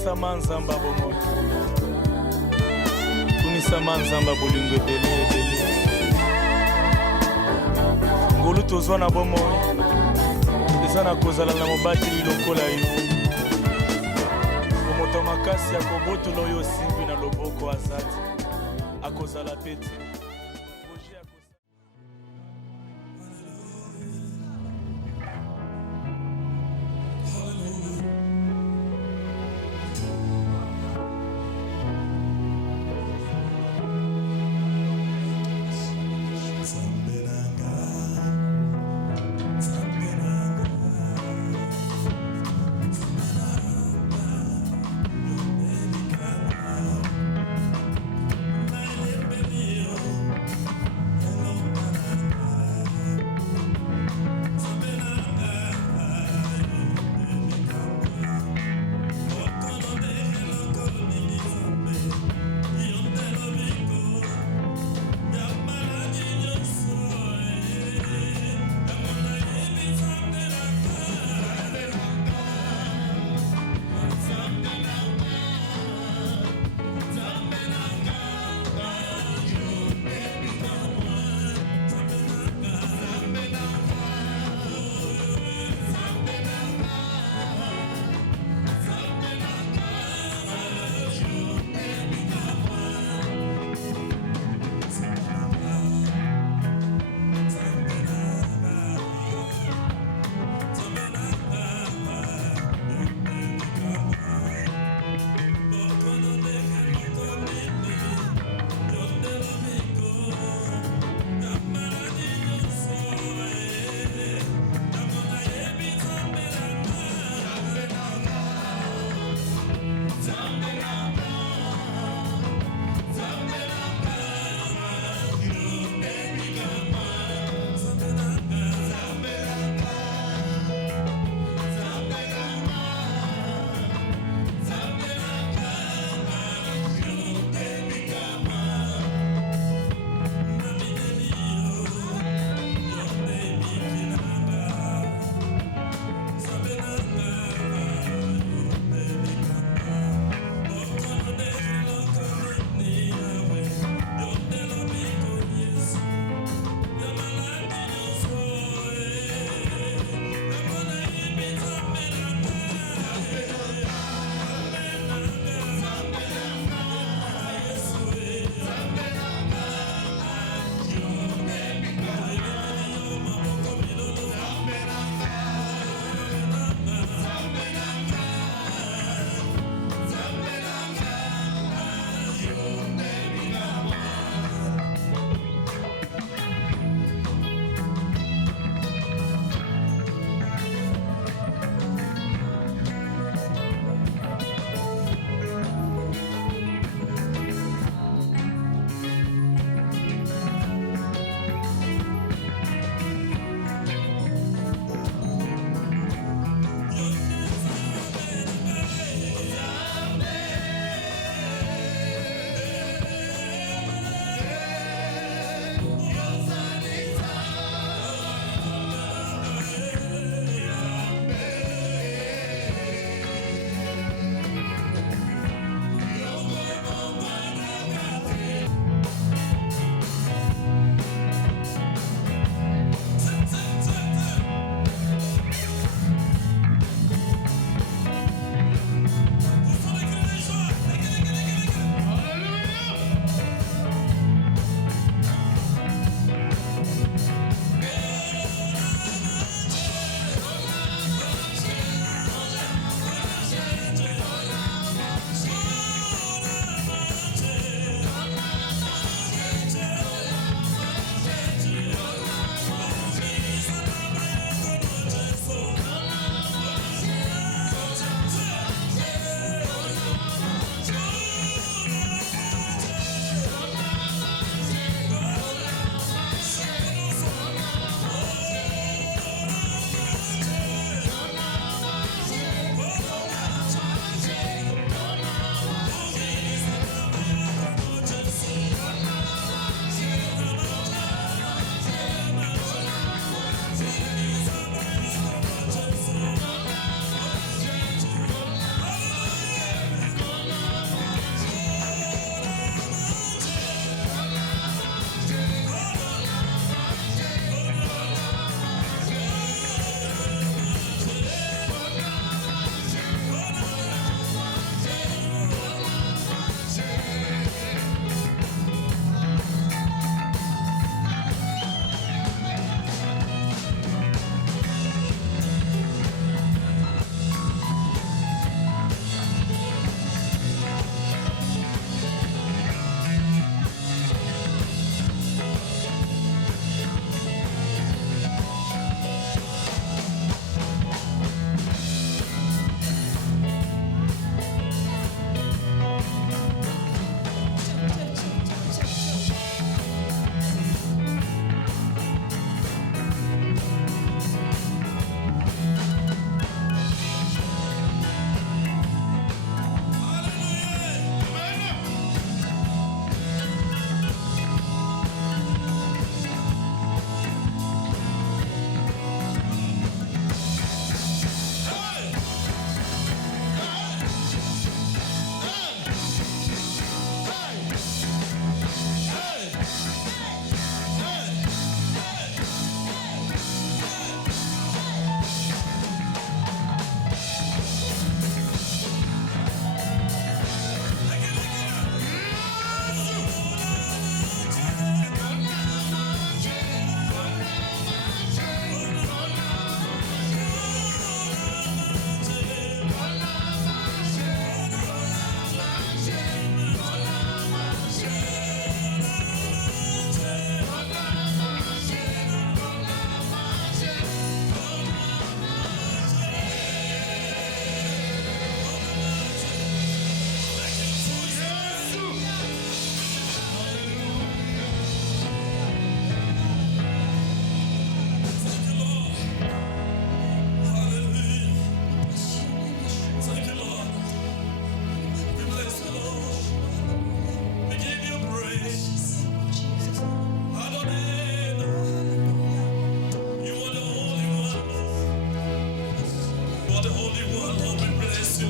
tunisa manzamba bomo tunisa manzamba bolingo ebele ngolu tozwa na bomo eza na kozala na mobateli lokola yo komoto makasi ya kobotola oyo osimbi na loboko azati akozala pete.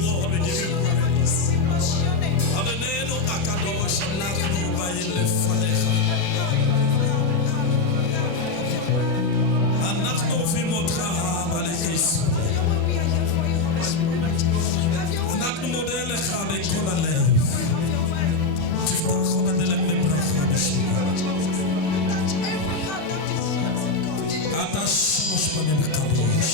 Lord, we give you praise. Adeneno akadosh naknu bayile fanecha. Anakno fi motra balekis. Anakno modele khade kolale. Tiftach modele mebracha bishma. Atash moshmanim kadosh.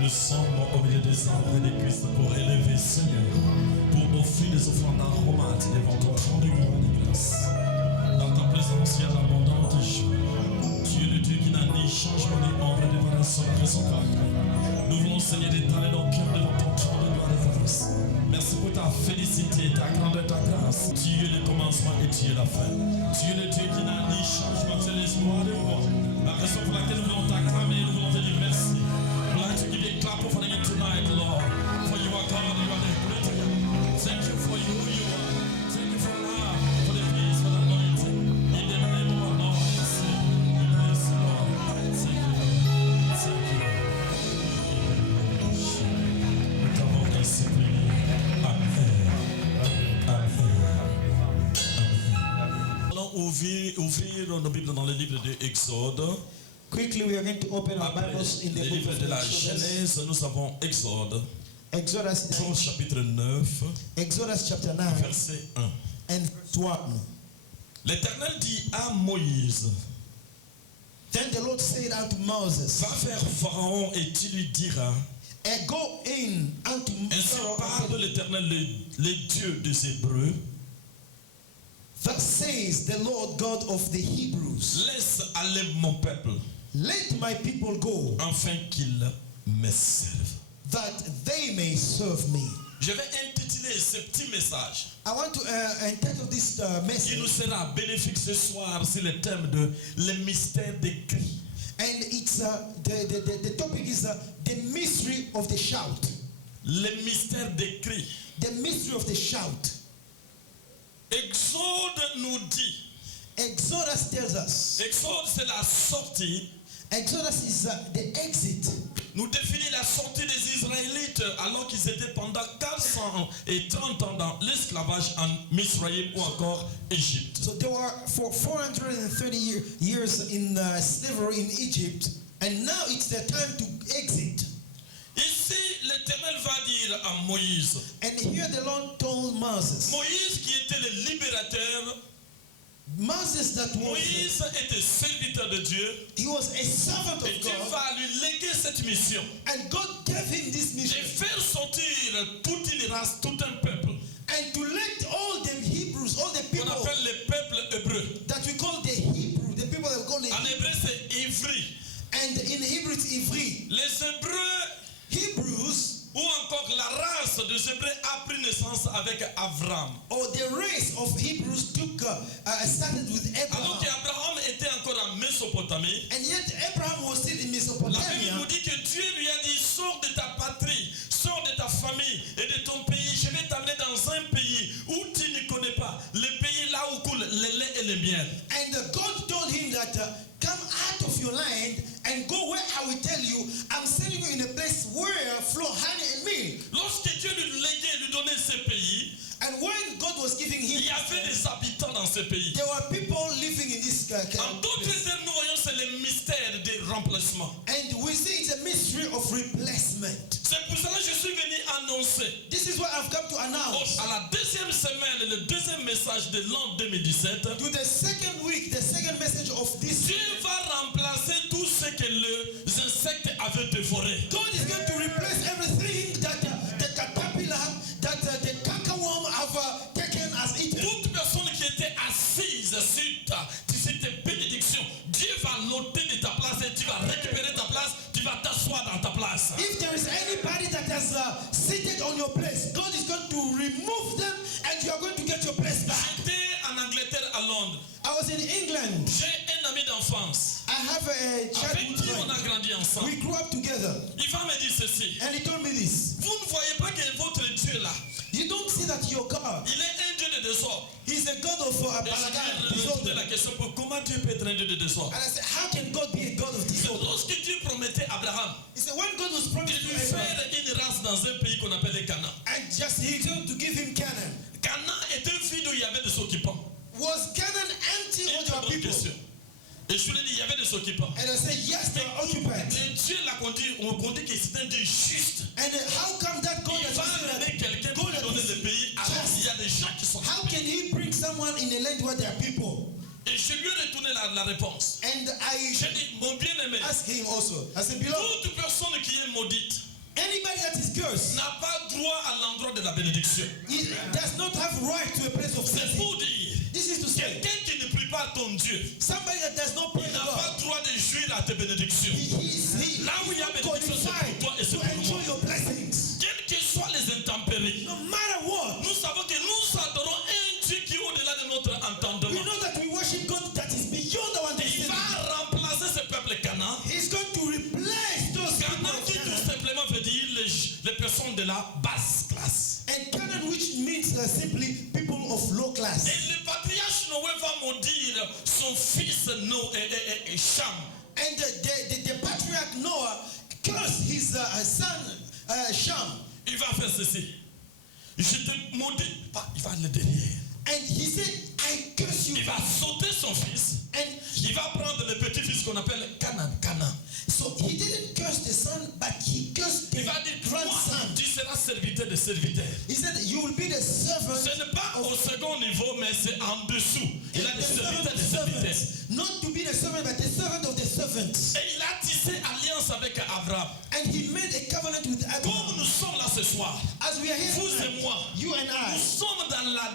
Nous sommes au milieu des arbres et des cuisses pour élever, Seigneur, pour offrir des offrandes aromatiques devant ton trône de gloire et de grâce. Dans ta présence, il y a l'abondance de joie. Tu es le Dieu qui n'a ni changement ni ombre de variation après son caractère. Nous voulons, Seigneur, d'étaler nos cœurs devant ton trône de gloire et de grâce. Merci pour ta félicité, ta grandeur, ta grâce. Tu es le commencement et tu es la fin. Tu es le Dieu qui n'a ni changement, c'est l'espoir de moi. La raison pour laquelle nous voulons t'acclamer, nous voulons te dire merci. We'd like to give you a clap for him tonight, Lord. For you are God, you are the great I am. Thank you for who you are. Thank you for love, for the peace, for the anointing. In the name of our Lord and Savior, we bless you, Lord. Thank you, Lord. Thank you. Nous t'avons ainsi prié. Amen. Amen. Allons ouvrir nos Bibles dans le livre de Exode. Quickly, we are going to open our Bibles in the book livre of de la Exodus. Genèse, nous avons Exode. Exodus Chapitre 9, chapter 9 verset 1. and verse 1. L'Éternel dit à Moïse, Then the Lord said unto Moses, va vers Pharaon et tu lui diras, and go in unto ainsi Pharaoh, parle l'Éternel, le Dieu des Hébreux, thus says the Lord God of the Hebrews, laisse aller mon peuple, let my people go, afin qu'ils me servent. that they may serve me. Je vais intituler ce petit message I want to entitle this qui nous message, sera bénéfique ce soir sur le thème de le mystère des cris. and it's the topic is the mystery of the shout. Le mystère des cris. The mystery of the shout. Exode nous dit, Exodus tells us. Exode c'est la sortie, Exodus is the exit. nous définit la sortie des Israélites alors qu'ils étaient pendant 430 ans dans l'esclavage en Misraïm ou encore Égypte. So they were for 430 years in slavery in Egypt, and now it's the time to exit. Ici, l'Éternel va dire à Moïse, And here the Lord told Moses, Moïse qui était le libérateur, Moses that was, Moïse était serviteur de Dieu, he was a servant et of Dieu God, va lui léguer cette mission. and God gave him this De mission, faire sortir toute une race, tout un peuple, and to let all the Hebrews, all the qu'on people appelle les peuples hébreux. that we call the Hebrew, the people that we call the En hébreu, c'est Ivri. and in Hebrew it's Ivri. Les Hébreux, Hebrews, ou encore la race des Hébreux a pris naissance avec Avram. or the race of Hebrews started with Alors Abraham. qu'Abraham était encore en Mésopotamie, And yet Abraham was still in la Bible Mesopotamia. nous dit que Dieu lui a dit, sors de ta patrie, sors de ta famille et de ton pays. Je vais t'amener dans un pays où tu ne connais pas, le pays là où coule le lait et le miel. And God told him that come out of your land and go where I will tell you. I'm sending you in a place where flow honey and milk. Lorsque Dieu lui léguait, lui donnait ce pays, And when God was giving him, il y avait des habitants dans ce pays. there were people living in this En d'autres place. termes, nous voyons c'est le mystère des remplacements. And we see it's a mystery of replacement. C'est pour cela que je suis venu annoncer This is is what I've come to announce. À la deuxième semaine, le deuxième message de l'an 2017, To the second week, the second message of this. Dieu va remplacer tout ce que les insectes avaient dévoré. God is going to replace everything that the caterpillar, that the cankerworm have taken as eaten. Toute personne qui était assise sur tes bénédictions, Dieu va l'ôter de ta place et tu vas récupérer ta place, tu vas t'asseoir dans ta place. If there is anybody that has seated on your place, God is going to remove them and you are going to get your place back. J'étais en Angleterre à Londres. I was in England. J'ai un ami d'enfance. I have a Avec childhood qui on a friend. grandi ensemble. We grew up together. Il va me dire ceci. And he told me this. Vous ne voyez pas que votre Dieu là, You don't see that your God, il est un Dieu de désordre. he's a God of Et balagan, je vais disorder. la question pour comment Dieu peut être un Dieu de désordre. And I said, how can God be a God of disorder? Lorsque Dieu promettait à Abraham He said, when God was de promised lui to Abraham, faire une race dans un pays qu'on appelait Canaan. and just he's going to give him Canaan. Canaan était un ville où il y avait des occupants. Was Canaan empty Une or très there were bonne people? question. Et je lui ai dit, il y avait des occupants. And I said, yes, they are occupied. Le Dieu là qu'on dit que c'est un Dieu juste. And how come that God Il has va said amener that quelqu'un pour lui donner le pays alors qu'il y a des gens qui sont how occupés. can he bring someone in a land where there are people? Et je lui ai retourné la réponse. And J'ai dit, mon bien-aimé, asked him also. I said, beloved, toute personne qui est maudite anybody that is cursed, n'a pas droit à l'endroit de la bénédiction. he does not have right to a place of C'est blessing. pour dire, This is to say, quelqu'un qui ne prie pas ton Dieu, somebody that does not pray il to n'a God, pas droit de jouir à tes bénédictions. he Là où il y a is bénédiction, c'est qualified pour toi et c'est to pour enjoy moi. your blessings. Quelles que soient les intempéries, No matter what, nous savons que nous adorons un Dieu qui est au-delà de notre we entendement. know that we worship God that is beyond our Il understanding. va remplacer ce peuple Canaan. He's going to replace those people Canaan of qui tout Canaan. simplement veut dire les personnes de la basse classe. And Canaan, which means simply people of low class. Et le patriarche Noé va maudire son fils Cham. And the patriarch Noah cursed his son Shem. Il va faire ceci. Je te maudis pas, il va aller derrière. And he said, I curse you. Il va sauter son fils. And Il va prendre le petit-fils qu'on appelle Canaan. so he didn't curse the son, but he cursed the Il va dire, toi, grandson. tu seras serviteur de serviteur. He said, you will be the servant. Ce n'est pas au second niveau, mais c'est en dessous. Il a The des servant serviteurs of de serviteurs. servants. Not to be the servant, but the servant of the servants. Et il a tissé alliance avec Abraham. And he made a covenant with Comme Abraham. nous sommes là ce soir, As we are here vous et tonight, moi, you and nous I, sommes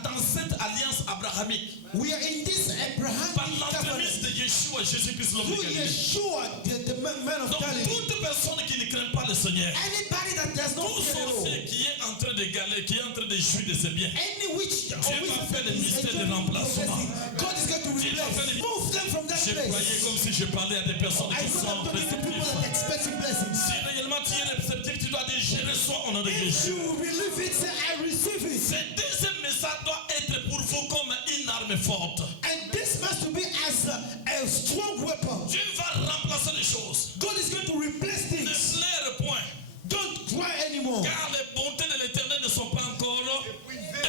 dans cette alliance abrahamique. we are in this Par Abrahamic l'entremise covenant. de Yeshua, Jésus-Christ, l'homme de Through Galilée. Yeshua, the man of Donc, Galilee. toute personne qui ne craint pas le Seigneur, Anybody that does not tout fear the sorcier Lord, qui est en train de galer, qui est en train de jouir de ses biens, any witch or Dieu va wizard faire that le is mystère de enjoying remplacement. blessing, God is going to Dieu va faire replace. le- Move them from that je place. croyais comme si je parlais à des personnes I qui thought sont I'm talking to people réceptives. that are expecting blessings. Si réellement tu es réceptif, tu dois dire je reçois au nom de If Jésus. you believe it, say I receive it. Ce deuxième message doit être pour vous comme une arme forte. And this must be as a strong weapon. Dieu va remplacer les choses. God is going to replace Ne things. pleure point, Don't cry anymore. car les bontés de l'Éternel ne sont pas encore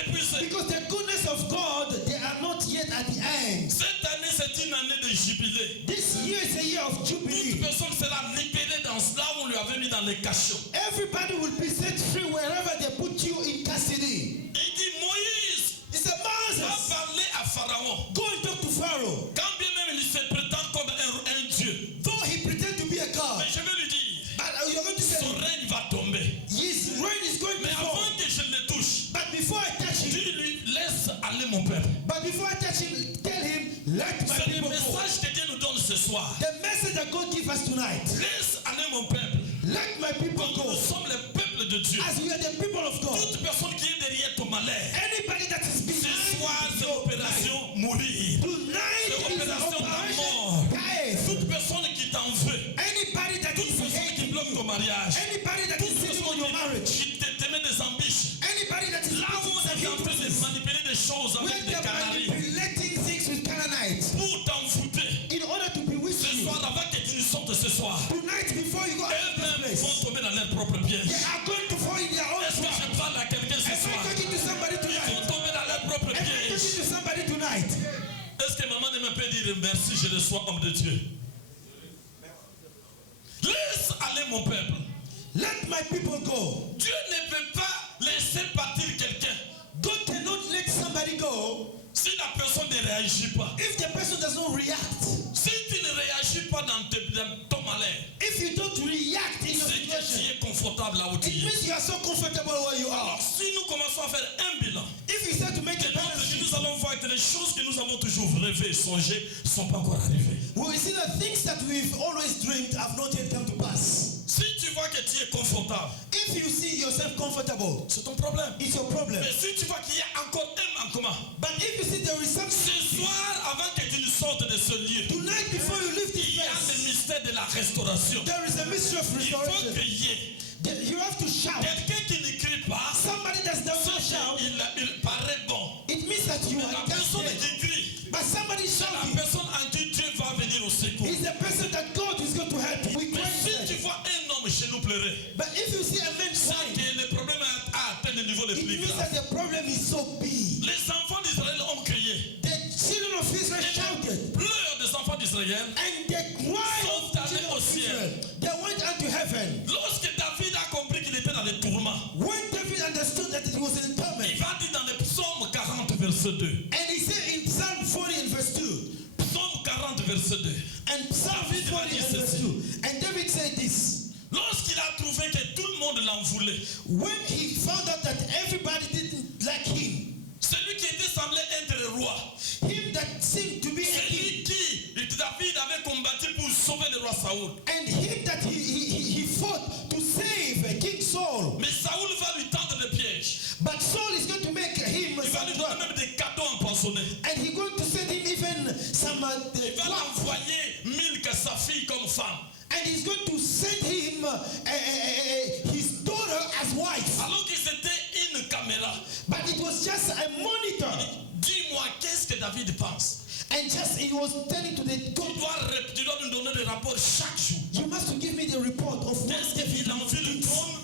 épuisées. Because the goodness of God, they are not yet at the end. Cette année, c'est une année de jubilé. This year is a year of Toute jubilee. personne sera libérée dans là où on lui avait mis dans les cachots. Everybody will be set free wherever they put you in custody. Il dit Moïse He said, va Moses, parler à Pharaon. go and talk to Pharaoh. Quand bien même il se prétend comme un Dieu. Though he pretend to be a God, Mais je vais lui dire, but you're going to son say, règne va tomber. his reign is going to Mais fall. avant que je le touche, But before I touch him, dis-lui, laisse aller mon peuple. but before I touch him, tell him, let my C'est le people go. message que Dieu nous donne ce soir. The message that God gives us tonight, Laisse aller mon peuple. let my people Comme go. nous sommes le peuple de Dieu. As we are the people of God, Toute personne qui est derrière ton malheur, anybody that is ce soir behind c'est your life, l'opération mourir. tonight C'est is the l'opération de la operation. mort. Guys, Toute personne qui t'en veut, anybody that toute is personne qui hating bloque you, ton mariage, anybody that toute is sitting on personne your marriage, qui te met des embûches, anybody that is là où on putting est en some train de hindrances, manipuler des choses where avec they des are canaries manipulating things with Canaanites, pour t'envoûter. in order to bewitch Ce you, soir, avant que tu ne sortes ce soir, tonight before you go out of this eux-mêmes place, vont tomber dans leur propre they piège. are going to fall in their own Est-ce que trap. je parle à quelqu'un ce Am I soir? talking to somebody Ils tonight? vont tomber dans leur propre Am I piège. talking to somebody tonight? Est-ce que maman ne me peut dire merci, je reçois homme de Dieu? Laisse aller mon peuple. Let my people go. Dieu ne peut pas laisser partir somebody go, si la personne ne réagit pas, if the person does not react, si tu ne réagis pas dans ton malheur, if you don't react in your c'est que tu situation, es confortable là où tu it es. means you are so comfortable where you are. Alors, si nous commençons à faire un bilan, If you start to make a balance nous sheet, allons voir que les choses que nous avons toujours rêvé et songé ne sont pas encore arrivées. we will see that things that we've always dreamed have not yet come to pass. Si tu vois que tu es confortable, If you see yourself comfortable, c'est ton problème. it's your problem. Mais si tu vois qu'il y a encore un manquement, But if you see there is ce something, soir, avant que tu ne sortes de ce lieu, tonight before you leave this il y a le place, mystère de la restauration. there is a mystery of Il faut restoration. crier. You have to shout. Quelqu'un qui ne crie pas, Somebody that does not shout, il paraît bon. it means that you Mais la are personne dead. qui crie, But somebody c'est la shouting personne en qui Dieu va venir au secours. is the person that God is going to help you. We Mais cry si to tu them. vois un homme chez nous pleurer, But if you see a man c'est crying, que le problème a atteint le niveau le it plus means grave. that the problem is so big. Les enfants d'Israël ont crié. The children of Israel shouted, Pleurs des enfants d'Israël. and the cry of the children of Israel, they went unto heaven. Lorsque David a compris qu'il était dans les tourments, When David understood that it was in il torment, va dire dans le psaume 40, verset 2. and he said in Psalm 40 and verse 2, Psaume 40, verset 2. and Psalm 40 and verse 2, and David said this, Lorsqu'il a trouvé que tout le monde l'en voulait, when he found out that everybody didn't like him, celui qui était semblé être le roi, him that seemed to be a celui king, qui David avait combattu pour sauver le roi Saoul. and him that he fought to save King Saul, Mais Saoul va lui tendre des pièges. but Saul is going to make him Il va some lui trap, donner même des cadeaux empoisonnés. and he's going to send him even some Il va trap, l'envoyer Milka, sa fille, comme femme. and he's going to send him his daughter as wife. Alors que c'était une caméra. But it was just a monitor, Dis-moi, qu'est-ce que David pense? and just he was telling to the Tu God, dois nous donner des rapports chaque jour. you must give me the report of what Qu'est-ce David qu'il a envie de thinks, prendre?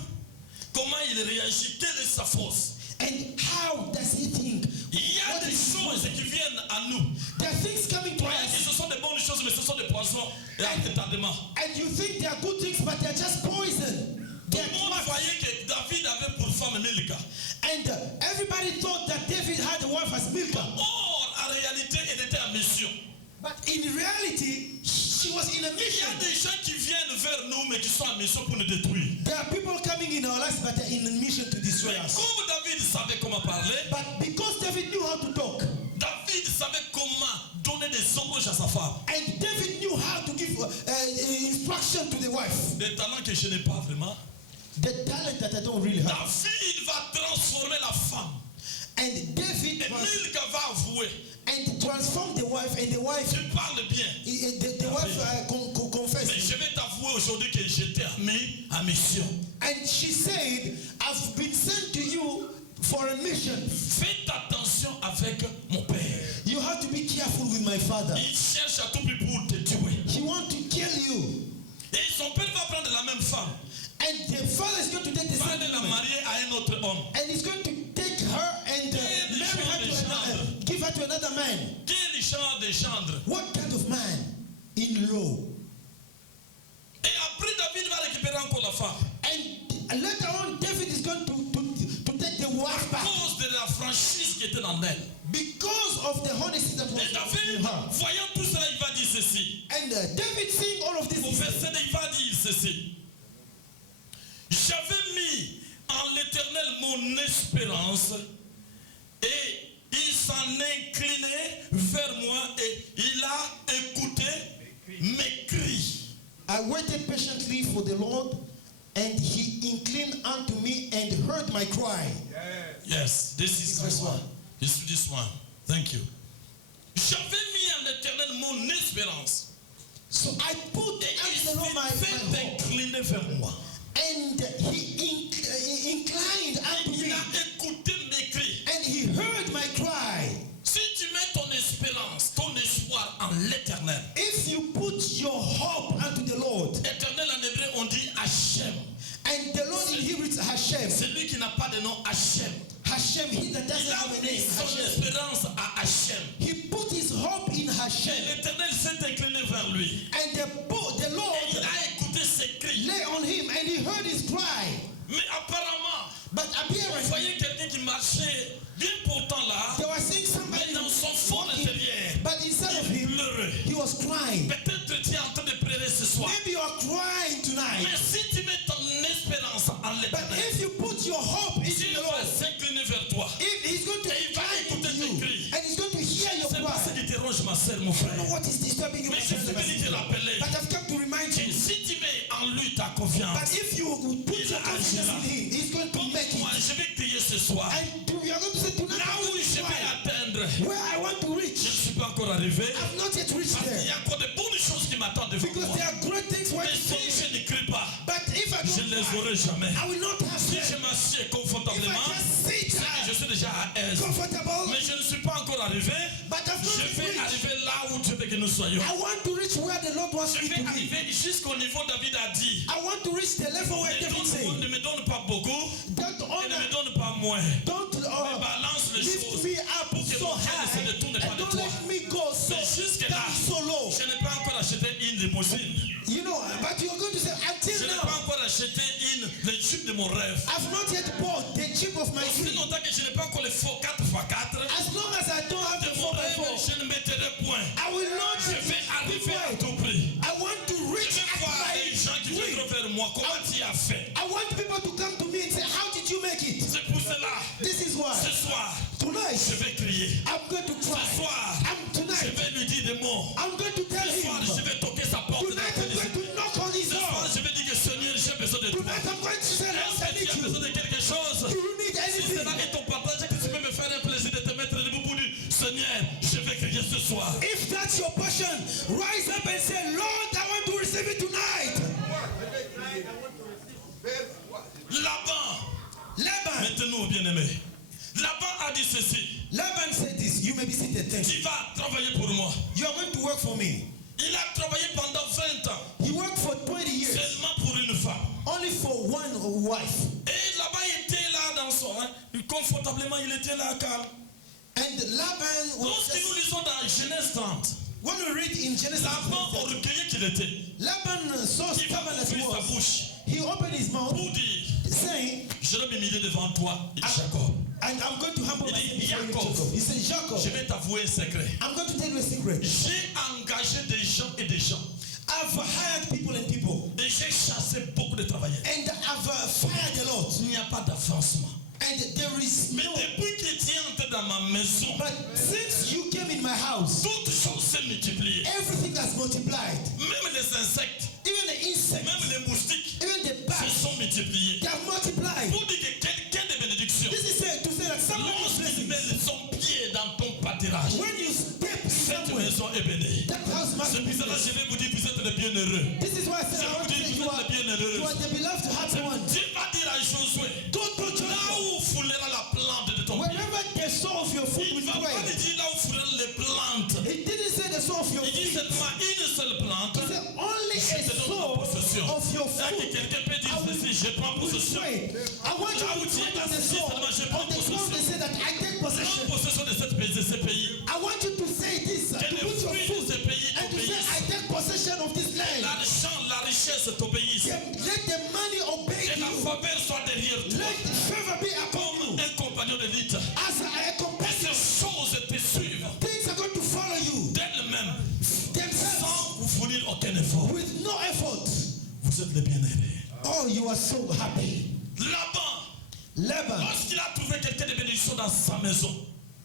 Comment il réagit? Quelle est sa force? and how does he think. Il y a What des is his choses point? qui viennent à nous. There are things coming to Croyez que us, ce sont des bonnes choses, mais ce sont des poisons et un retardement. and you think they are good things, but they're just poison. Tout They're le monde drugs. voyait que David avait pour femme Milka. And everybody thought that David had a wife as Milcah. Or, en réalité, elle était en mission. But in reality, she was in a Il y mission. a des gens qui viennent vers nous, mais qui sont en mission pour nous détruire. There are people coming in our lives, but they're in a mission to destroy Mais us. comme David savait comment parler, But because David knew how to talk, David savait comment donner des hommages à sa femme. and David knew how to give instruction to the wife, Des talents que je n'ai pas vraiment. the talent that I don't really have. David va transformer la femme. And David Et was, Milka va avouer. and transformed the wife, and the wife, Tu parles bien. the wife Mais confessed. je vais t'avouer aujourd'hui que j'étais en mission. And she said, I've been sent to you for a mission. Faites attention avec mon père. You have to be careful with my father. Il cherche à tout prix pour te tuer. He wants to kill you. Et son père va prendre la même femme. And the father is going to take the Va same la woman. marier à un autre homme. And he's going to take her and marry her to another, give her to another man. Quel genre de gendre. What kind of man? In-law. Et après, David va récupérer encore la femme. And later on, David is going to take the wife À back cause de la franchise qui était dans elle. because of the honesty that was Et in David, her. voyant tout cela, il va dire ceci. And David seeing all of this, Au verset 2, il va dire ceci. J'avais mis en l'Éternel mon espérance et il s'en inclinait vers moi et il a écouté mes cris. I waited patiently for the Lord, and he inclined unto me and heard my cry. Yes, this is Verse this one. one. This one. Thank you. J'avais mis en l'Éternel mon espérance So I put et il unto the Lord my s'est hope, incliné vers moi. and he inclined unto Il me, a écouté mes cris. and he heard my cry. Si tu mets ton espérance, ton espoir en l'Éternel, If you put your hope unto the Lord, Éternel en hébreu on dit Hachem. and the Lord in Hebrew is Hashem, Celui qui n'a pas de nom, Hachem. Hashem, he that Il doesn't a have a mis name, son Hashem. espérance à Hachem. He put his hope in Et Hashem, l'Éternel s'est incliné vers lui. and the Et il Lord a écouté ses cris. lay on him, and he heard his cry. Mais apparemment, But vous apparently, voyez quelqu'un qui marchait bien pourtant là. they were saying was crying. Peut-être tu es en train de pleurer ce soir. Maybe you are crying tonight. Mais si tu mets ton espérance en But l'éternel, if you put your hope in Dieu the va Lord, s'incliner vers toi. if he's going to Et il va incline écouter to tes you, cris. and he's going to hear your C'est pas ce cry. qui dérange ma soeur, mon I don't frère. know what is disturbing you, Mais my je suis friend, venu te rappeler but I've come to remind que you. si tu mets en lui ta But confiance, if you put il your confidence agira. in him, he's going to Comme make moi, it. je vais crier ce soir. And we are going to say tonight, Là I'm où going to je vais cry. atteindre, Where I want to je ne reach, suis pas encore arrivé. I've not yet reached Parce qu'il y there. a encore de bonnes choses qui m'attendent devant Because moi. there are great things Mais waiting for si me. je ne crie pas, But if I je don't ne les cry, aurai jamais. I will not have Si je them. m'assieds If confortablement, I just sit c'est que je suis déjà à aise. comfortable, Mais je ne suis pas encore arrivé. but I've Je not vais reached. arriver là où Dieu veut que nous soyons. I want to reach where the Lord wants Je me vais to be. arriver jusqu'au niveau David a dit. I want to reach the level where David Ne said, me donne pas beaucoup don't et ne honor, me donne pas moins. don't Mais balance les lift choses me up pour que so mon cœur ne se high, détourne and pas de don't toi. let me go so Mais jusque-là, down so low. je n'ai pas encore acheté une limousine. You know, but you're going to say, Je until n'ai now, pas encore acheté le Jeep de mon rêve. I've not yet bought the Jeep of my Aussi dream. longtemps que je n'ai pas encore le faux 4x4 As long as I don't have de the mon rêve, 4x4, je ne mettrai point. I will not Je vais arriver à tout prix. I want to Je reach vais at voir les gens qui my viendront dream. vers moi. Comment tu as fait? I want people to come to me and say, how did you make it? C'est pour cela. This is why. Ce soir, Tonight, je vais crier. I'm going to Ce cry. soir, I'm je tonight. vais lui dire des mots. I'm going to tell Ce soir, je him. vais toquer sa porte. Tonight I'm going to knock on his Ce soir, door. je vais dire que Seigneur, j'ai besoin de toi. Tonight I'm going to say, Lord, I Est-ce que need tu as besoin you. de quelque chose? Do you need Si anything? cela est ton partage, que tu peux me faire un plaisir de te mettre debout pour dire Seigneur, je vais crier ce soir. If that's your passion, rise up and say, Lord, I want to receive it tonight. Laban, Maintenant, bien-aimé. Laban a dit ceci. Laban said this. You may be seated. Thank you. Tu vas travailler pour moi. You are going to work for me. Il a travaillé pendant 20 ans. He worked for 20 years, Seulement pour une femme. only for one wife. Et Laban était là dans son... confortablement, il était là calme. And Laban was Lorsque nous lisons dans Genèse 30, when we read in Genesis, Laban, orgueilleux qu'il était, Laban saw il va stubborn as he ouvrir sa was. bouche He opened his mouth, pour dire saying, je vais m'humilier devant toi, Jacob. and I'm going to humble Il myself dit, before you, Jacob. Jacob. He said, Jacob, Je vais t'avouer un secret. I'm going to tell you a secret. J'ai engagé des gens et des gens. I've hired people and people, Et j'ai chassé beaucoup de travailleurs. and I've fired a lot. Il n'y a pas d'avancement. And there is Mais no. depuis que tu es entré dans ma maison, But since you came in my house, toutes choses s'est multipliées. everything has multiplied. Même les insectes, Even the insects, même les moustiques even the se bats, sont multipliés. they have multiplied. Pour dire que quelqu'un de bénédiction, This is to say that someone is lorsqu'il met blessing. son pied dans ton pâturage, When you step cette somewhere, maison est bénie. that house must C'est be pour cela que blessed. je vais vous dire, vous êtes les bienheureux. This is why I said, I want to say you are the beloved happy one. Dieu va dire à Josué, Don't go to là où foulera la plante de ton pied. wherever the sole of your foot Il will ne va pas tread. lui dire là où foulera les plantes. It didn't say the sole of your Il dit feet. seulement une seule plante. It said only Je a te donne la sole possession. of your Là que foot. quelqu'un peut dire ceci, je prends will possession. tread. I want you Là où to tu es tread on the assis, sole seulement je on prends the ground possession. and say that I take Prends possession. possession de ce pays. I want you to say this, Que to les put your fruits foot de ce pays and to say I t'obéissent. take possession of this land. L'argent, la richesse t'obéissent. Let the money obey Que la you. faveur soit derrière toi. Let favor be upon Comme you. un compagnon de lutte. As a Et companion, ces choses te suivent things are going to follow you d'elles-mêmes. themselves Sans vous fournir aucun effort. with no effort. Vous êtes les bien-aimés. Oh, you are so happy. Laban, Laban, lorsqu'il a trouvé quelqu'un de bénédiction dans sa maison,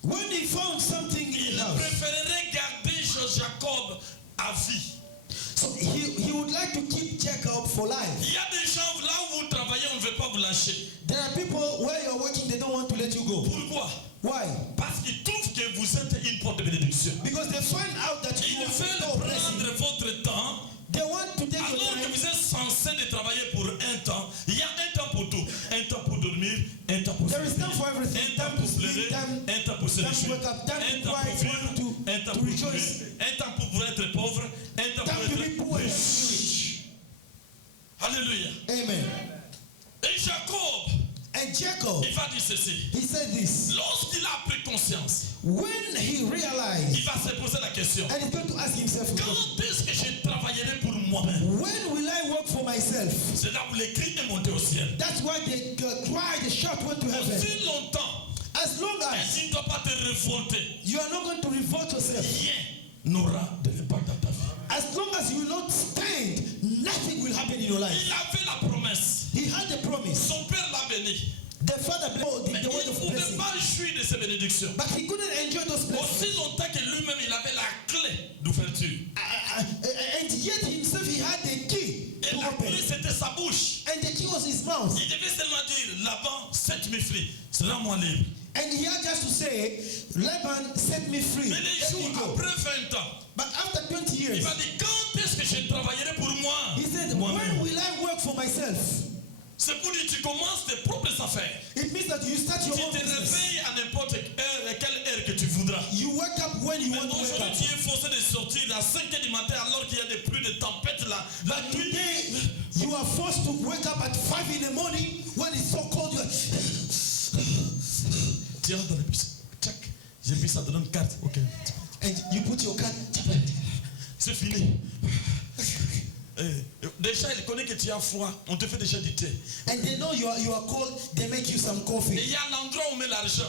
when he found something in il the house, préférerait garder Jacob à vie. so he would like to keep Jacob for life. Il y a des gens là où vous travaillez, on ne veut pas vous lâcher. There are people where you're working, they don't want to let you go. Pourquoi? Why? Parce qu'ils trouvent que vous êtes une porte de bénédiction. Because they find out that Ils you veulent are blessing. prendre votre temps. They want to take your Alors que time. vous êtes censé de travailler pour un temps, il y a un temps pour tout. Un temps pour dormir, un temps pour se There is time for réveiller, everything. un temps Time to pour pleurer, sleep, time un temps pour se to réjouir, wake up, time un to temps cry, pour vivre, time to un temps pour rejoice, jouer, un temps pour être pauvre, un temps time pour to be être poor and riche. rich. Alléluia. Amen. Et Jacob, And Jacob, il va dire ceci. he said this. Lorsqu'il a pris conscience, When he realized, il va se poser la question. and he's going to ask himself, Quand est-ce que je travaillerai pour moi-même? when will I work for myself? C'est là où les cris est monté au ciel. That's why the cry, the shout went to heaven. Aussi longtemps, As long as tu ne dois pas te révolter. you are not going to revolt yourself, Rien n'aura de l'impact dans ta in your life. Il avait la promesse. He had the promise. Son père l'a béni. The father blessed Mais the il word ne of pouvait blessing. pas jouir de ces bénédictions. But he couldn't enjoy those blessings. Aussi longtemps que lui-même il avait la clé d'ouverture. And yet himself he had the key Et to la open. clé c'était sa bouche. And the key was his mouth. Il devait seulement dire, Laban, set me free. Rends-moi libre. And he had just to say, Laban set me free. Mais les Let jours me go. après 20 ans, But after 20 il years, m'a dit, quand est-ce que je travaillerai pour moi? he said, Moi-même. when will I work for myself? C'est pour dire tu commences tes propres affaires. It means that you start Tu your own te business. réveilles à n'importe quelle heure que tu voudras. You wake up when you Mais want to wake aujourd'hui, up. tu es forcé de sortir à 5 h du matin alors qu'il y a des pluies de tempêtes là. La nuit. Today, you are forced to wake up at 5 in the morning when it's so cold. You are, Tu rentres dans le bus. Tchac. J'ai vu ça dans une carte. Ok. and you put your card. C'est fini. Déjà, il connaît que tu as froid. On te fait déjà du thé. And they know you are cold. They make you some Et coffee. il y a un endroit où on met l'argent.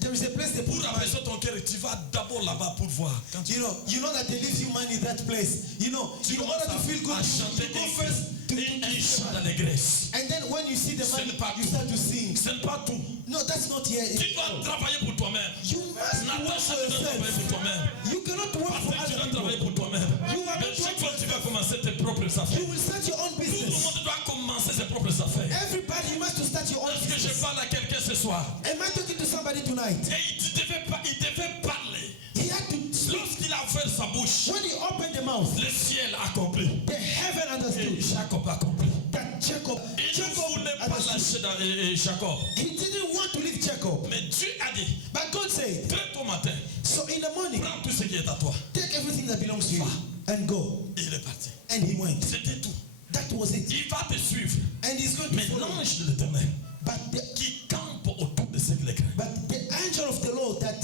There is a place they Pour put money. apaiser ton cœur, tu vas d'abord là-bas pour voir. Quand tu You know that they leave you money in that place. You know, in order to feel good, à chanter you go first to un chant d'allégresse. and then when you see the money, you start to sing. Ce n'est pas tout. No, that's not here. Tu dois travailler pour toi-même. You must work Natacha, for tu dois travailler yourself. pour toi-même. You cannot work Parce for que tu other dois people. travailler pour toi-même. You are Mais not chaque fois que tu working. vas commencer tes propres affaires, You will start your own tout le business. monde doit commencer ses propres affaires. Everybody must to start your own Est-ce que je business. parle à quelqu'un ce soir? Am I talking to somebody tonight? Et il devait parler. He had to speak. Lorsqu'il a ouvert sa bouche, When he opened the mouth, le ciel a accompli. the heaven Et understood Jacob a compris. that Jacob Il ne voulait pas understood. lâcher Jacob. He didn't want to leave Jacob. Mais Dieu a dit, But God said, très tôt matin, so in the morning, prends tout ce qui est à toi. take everything that belongs to you and go. Et il est parti. And he went. C'était tout. That was it. Il va te suivre. And he's going to Mais follow. l'ange de l'éternel But qui campe autour de ceux qui le craignent the angel of the Lord that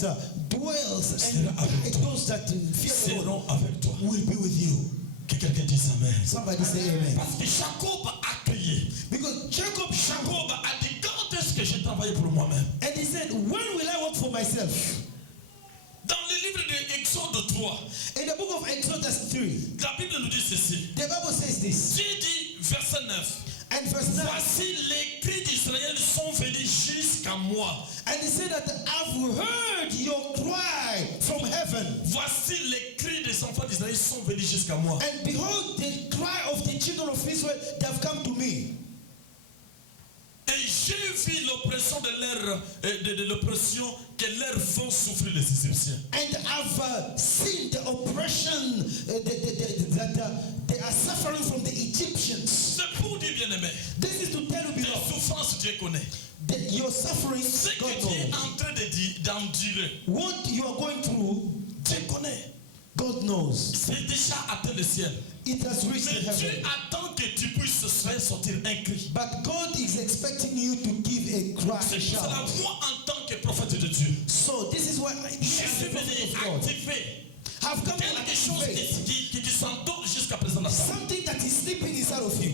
dwells Sera avec and toi. those that fear the Lord seront avec toi. will be with you. Que quelqu'un dise Amen. Somebody say amen. Parce que Jacob a accueilli. Because Jacob A dit, quand est-ce que j'ai travaillé pour moi-même? and he said, when will I work for myself? Dans le livre de Exode 3, In the book of Exodus 3, la Bible nous dit ceci. the Bible says this. Dieu dit, verset 9. And verse 9. Voici les cris d'Israël sont venus jusqu'à moi. And he said that I've heard your cry from heaven. Voici les cris des enfants d'Israël sont venus jusqu'à moi. And behold, the cry of the children of Israel, they have come to me. Et j'ai vu l'oppression de l'oppression que leurs vont souffrir les Égyptiens. And I've seen the oppression that they are suffering from the Egyptians. C'est pour dire bien-aimé. This is to tell you, Les beloved, souffrances, Dieu connaît. that your suffering, Ce que God tu es knows. en train d'endurer, What you are going through, Dieu connaît. God knows. C'est déjà atteint le ciel. It has reached Mais the Dieu heaven. attend que tu puisses faire sortir un cri. But God is expecting you to give a cry, a C'est pour cela, shout. moi, en tant que prophète de Dieu, So this is why je suis as a prophet venu of God, activer have come to quelque chose activate qui s'endort jusqu'à présent dans ta vie. something that is sleeping inside of you.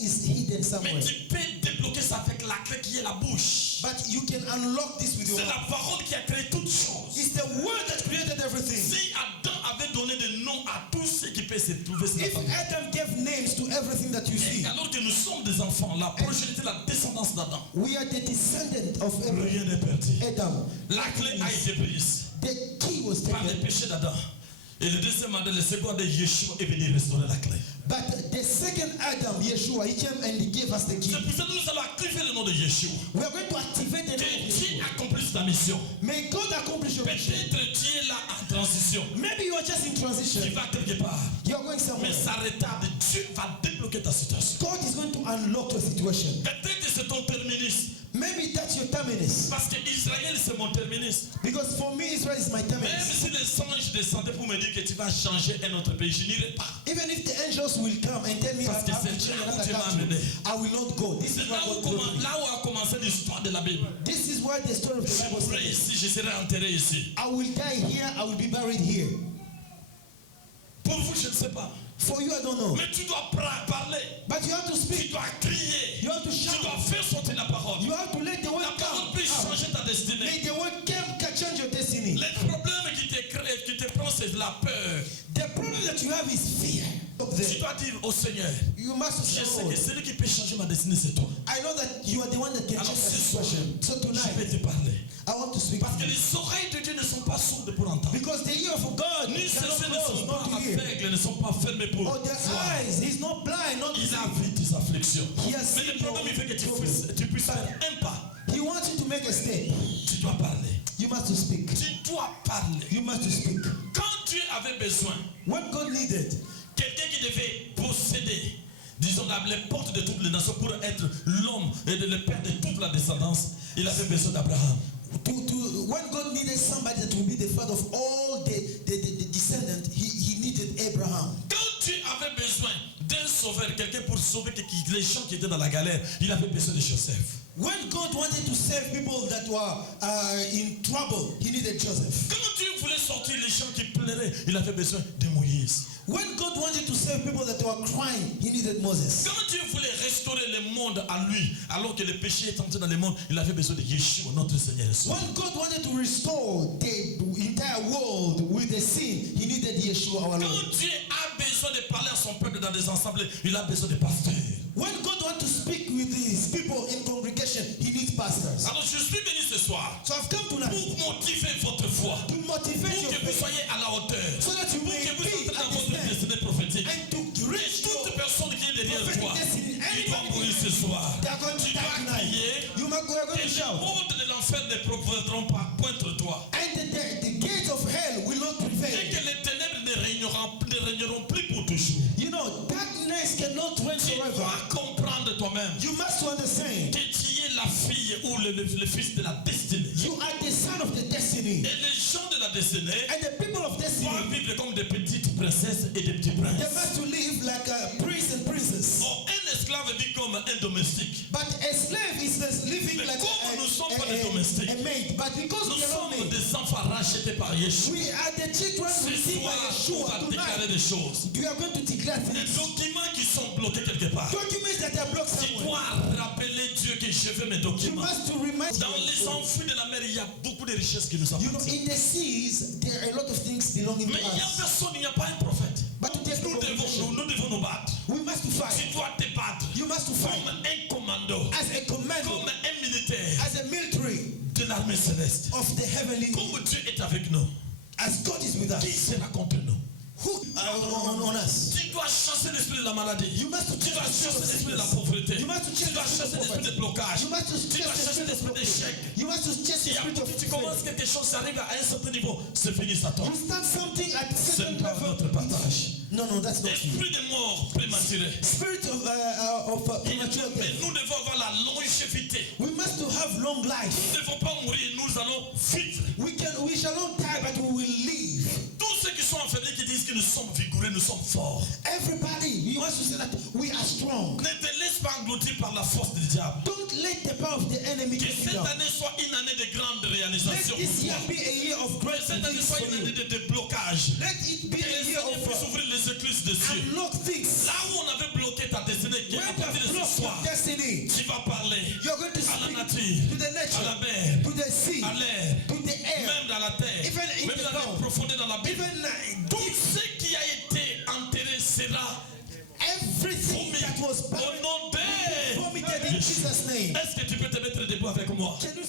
Is hidden somewhere. Mais tu peux débloquer ça avec la clé qui est la bouche. But you can unlock this with your C'est mouth. la parole qui a créé toutes choses. It's the word that created everything. Si Adam avait donné des noms à tous ceux qui peuvent se trouver sur la If famille, Adam gave names to everything that you et see, alors que nous sommes des enfants, la progéniture, la descendance d'Adam, we are the descendant of rien n'est perdu. Adam. La clé a été prise The key was par les taken. péchés d'Adam. Et le deuxième mandat, le second de Yeshua est venu restaurer la clé. But the second Adam, Yeshua, he came and he gave us the key. C'est pour ça que nous allons activer le nom de Yeshua. We are going to activate the Que name of Dieu Yeshua. accomplisse ta mission. May God accomplish your mission. Peut-être tu es là en transition. Maybe you are just in Tu transition. vas quelque part. You are going somewhere. Mais ça retarde. Dieu va débloquer ta situation. God is going to unlock your situation. Peut-être que c'est ton terminus. Maybe that's your terminus. Parce que Israël, c'est mon terminus. Because for me, Israel is my Même terminus. si les anges descendaient pour me dire que tu vas changer un autre pays, je n'irai pas. Even if the angels will come and tell me I Parce que have to c'est change là où another tu m'as country, amené. I will not go. This C'est is where là où, God brought me. là où a commencé l'histoire de la Bible. This is where the story of the Je Bible mourrai started. ici, je serai enterré ici. I will die here, I will be buried here. Pour vous, je ne sais pas. For you, I don't know. Mais tu dois parler. But you have to Tu speak. dois crier. You have to Tu shout. dois faire sortir la parole. You have to let the word La parole come peut out. changer ta destinée. May the word come can change your destiny. Les problèmes qui te prennent la peur. The problem that you have is fear. Tu dois dire au Seigneur, You must je sais say, que celui qui peut changer ma destinée, c'est toi. I know that you are the one that can Alors change my ce soir, situation. So je vais tonight, te parler. I want to speak. Parce que les oreilles de Dieu ne sont pas sourdes pour entendre. Because the ear of God Ni ses cannot yeux ne close, sont not pas to hear. aveugles, ne sont pas fermés pour Or their voir. eyes, he's not blind, not to Il a see. vu tes afflictions. He has Mais seen le problème, il veut que tu puisses faire un pas. He wants you to make a step. Tu dois parler. You must to speak. Tu dois parler. You must to speak. Quand Dieu avait besoin, What God needed, quelqu'un qui devait posséder, disons, les portes de toutes les nations pour être l'homme et le père de toute la descendance, il avait besoin d'Abraham. when God needed somebody that will be the father of all the descendants, he needed Abraham. Quand Dieu avait besoin d'un sauveur, quelqu'un pour sauver les gens qui étaient dans la galère, il avait besoin de Joseph. When God wanted to save people that were in trouble, he needed Joseph. Quand Dieu voulait sortir les gens qui pleuraient, il avait besoin de Moïse. When God wanted to save people that were crying, he needed Moses. Quand Dieu voulait restaurer le monde à lui, alors que le péché est entré dans le monde, il avait besoin de Yeshua, notre Seigneur. When God wanted to restore the entire world with the sin, he needed Yeshua our Lord. Quand Dieu a besoin de parler à son peuple dans des assemblées, il a besoin de pasteurs. When God wants to speak with his people in congregation, he needs pastors. Alors je suis venu ce soir So I've come tonight pour motiver votre foi, to motivate pour your que vous faith, soyez à la hauteur, so that you pour may que vous be entrez dans at votre the stand destinée prophétique. and to Et reach toute your personne qui est derrière prophetic toi, destiny. il doit mourir ce soir. They are going to Tu die dois tonight. crier. You are going Et to les shout. portes de l'enfer ne pourront pas pointer toi. And the gates of hell will not Et prevail. que les ténèbres ne régneront plus pour toujours. You know, darkness cannot reign Tu forever. dois comprendre toi-même You must understand. que tu es la fille ou le fils de la destinée. You are the son of the destiny. Et les gens de la destinée And the people of doivent destiny, vivre comme des petites princesses et des petits they princes. must to live like a prince and princess. Or, un esclave vit comme un domestique. But a slave is living Mais like comme nous ne sommes pas des domestiques, a maid. But because nous we are not sommes made, des enfants rachetés par Yeshua. we are the children Ce received by soir, on Yeshua. va déclarer Tonight, des choses. we are going to declare Des things. documents qui sont bloqués quelque part. Documents that are blocked Tu somewhere. dois rappeler Dieu que je veux mes You documents. must to remind Dans les enfouis de la mer, il y a beaucoup de richesses qui nous You know, appartiennent. in the seas, there are a lot of things belonging to Mais il n'y a us. personne, il n'y a pas un prophète. But to take Nous devons nous battre. we must to Tu fight. dois te battre You must to fight comme un commando, as a commando, comme un militaire as a military de l'armée céleste. of the heavenly. Comme Dieu est avec nous, As God is with qui us, sera contre nous? who on us? Tu dois chasser l'esprit de la maladie. You must to Tu dois chase chasser l'esprit de la the pauvreté. You must to Tu chase dois the chasser l'esprit de blocage. You must to Tu dois chase chasser the l'esprit spirit d'échec. You must to chase the Et spirit après of que tu commences failure. quelque chose, ça arrive à un certain niveau, c'est fini, ça tombe. You start something at a C'est certain pas level. notre partage. No, that's not you. Esprit de mort prématuré. Spirit of premature Mais death. nous devons avoir la longévité. We must to have long Nous life. ne devons pas mourir, nous allons vivre. We shall not die, but we will live. Tous ceux qui sont affaiblis, qui disent que nous sommes vigoureux, nous sommes forts. Everybody, you want to say that we are strong. Ne te laisse pas engloutir par la force du diable. Don't let the power of the enemy Que get you cette down. année soit une année de grande Let réalisation this pour year toi. be a year of Que great cette année things soit for une année you. de déblocage. Let it be Que a le year Seigneur puisse of ouvrir les écluses des cieux. unlock things. Là où on avait bloqué ta destinée, Where à you partir de have ce blocked soir, your destiny, tu vas parler you're going to à la speak nature, to the à la nature, mer, to the sea, à l'air, to the air, même dans la terre, even in même the dans les ground, profondeurs dans la Bible. even Tout ce qui a été enterré sera everything vomi that was au buried, nom de vomited in Jésus. Jesus' name. Est-ce que tu peux te mettre debout avec moi? Can you